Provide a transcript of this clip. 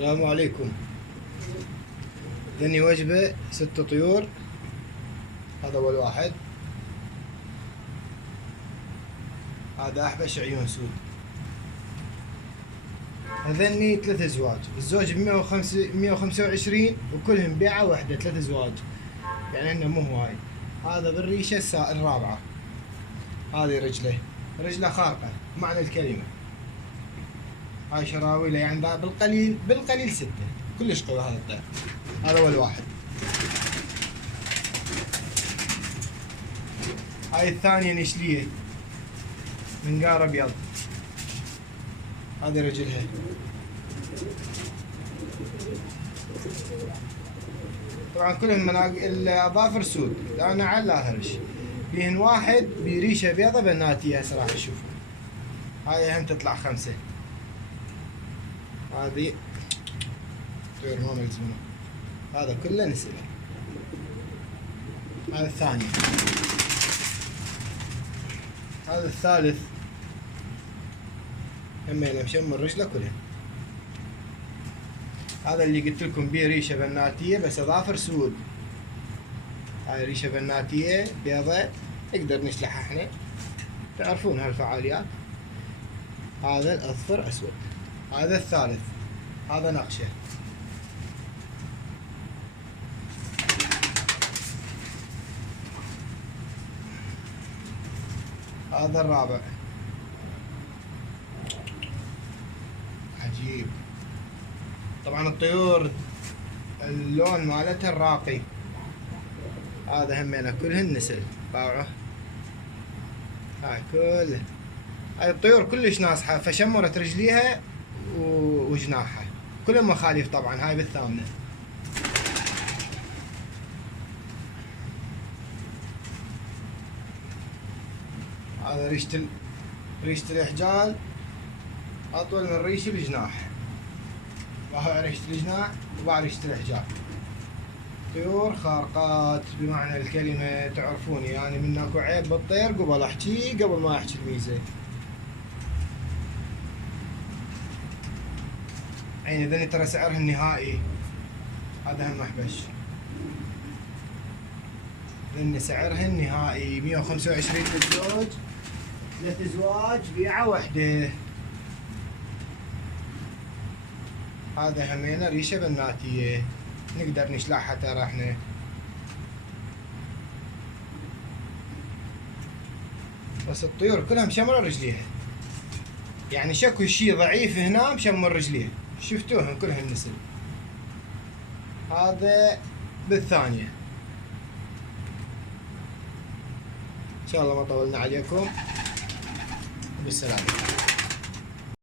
السلام عليكم. ذني وجبة 6 طيور. هذا أول واحد. هذا أحبش عيون سود. هذني 3 أزواج، الزوج ب125 وكلهم بيعة واحدة، 3 أزواج يعني إنه مو هواي. هذا بالريشة الرابعة. هذه رجله خارقة معنى الكلمة. هاي شراويله يعني بالقليل 6. كلش قوي هذا الطير. هذا أول واحد. هاي الثانية نشلية منقار أبيض. هذه رجلها. طبعا كلهم الأظافر سود، لا نعل لا هرش. بيهن واحد بريشة بيضة بناتية هسه راح تشوفوا. هاي هم تطلع 5. هذه طيور ما ملزمة. هذا كله نسلة. هذا الثاني. هذا الثالث همينه مشمر رجله كلها. هذا اللي قلت لكم بيه ريشه بناتيه بس اظافر سود. هاي ريشه بناتيه بيضة نقدر نشلحها احنا، تعرفون هالفعاليات. هذا الاظفر اسود. هذا الثالث. هذا نقشه. هذا الرابع. عجيب. طبعا الطيور اللون مالتها الراقي. هذا همينه كلهن نسل باوعه. هاي كلها هاي الطيور كلش ناصحة، فشمرت رجليها وجناحها كلهم مخاليف. طبعا هاي بالثامنة. هذا ريشة الإحجال أطول من ريش الجناح. وهاي ريشة الجناح وبعد ريشة الإحجال. طيور خارقات بمعنى الكلمة. تعرفوني يعني من اكو عيب بالطير قبل احكي قبل ما احكي الميزة. عيني ذني ترى سعرها النهائي. هذا هم محبش. ذني سعرها النهائي 125 للزوج، 3 أزواج بيعة واحدة. هذا همينه ريشة بناتية نقدر نشلحها ترى احنا. بس الطيور كلها مشمرة رجليها، يعني شكو شي ضعيف هنا مشمر رجليها. شفتوهم كلهم نسل. هذا بالثانية. ان شاء الله ما طولنا عليكم. بالسلامة.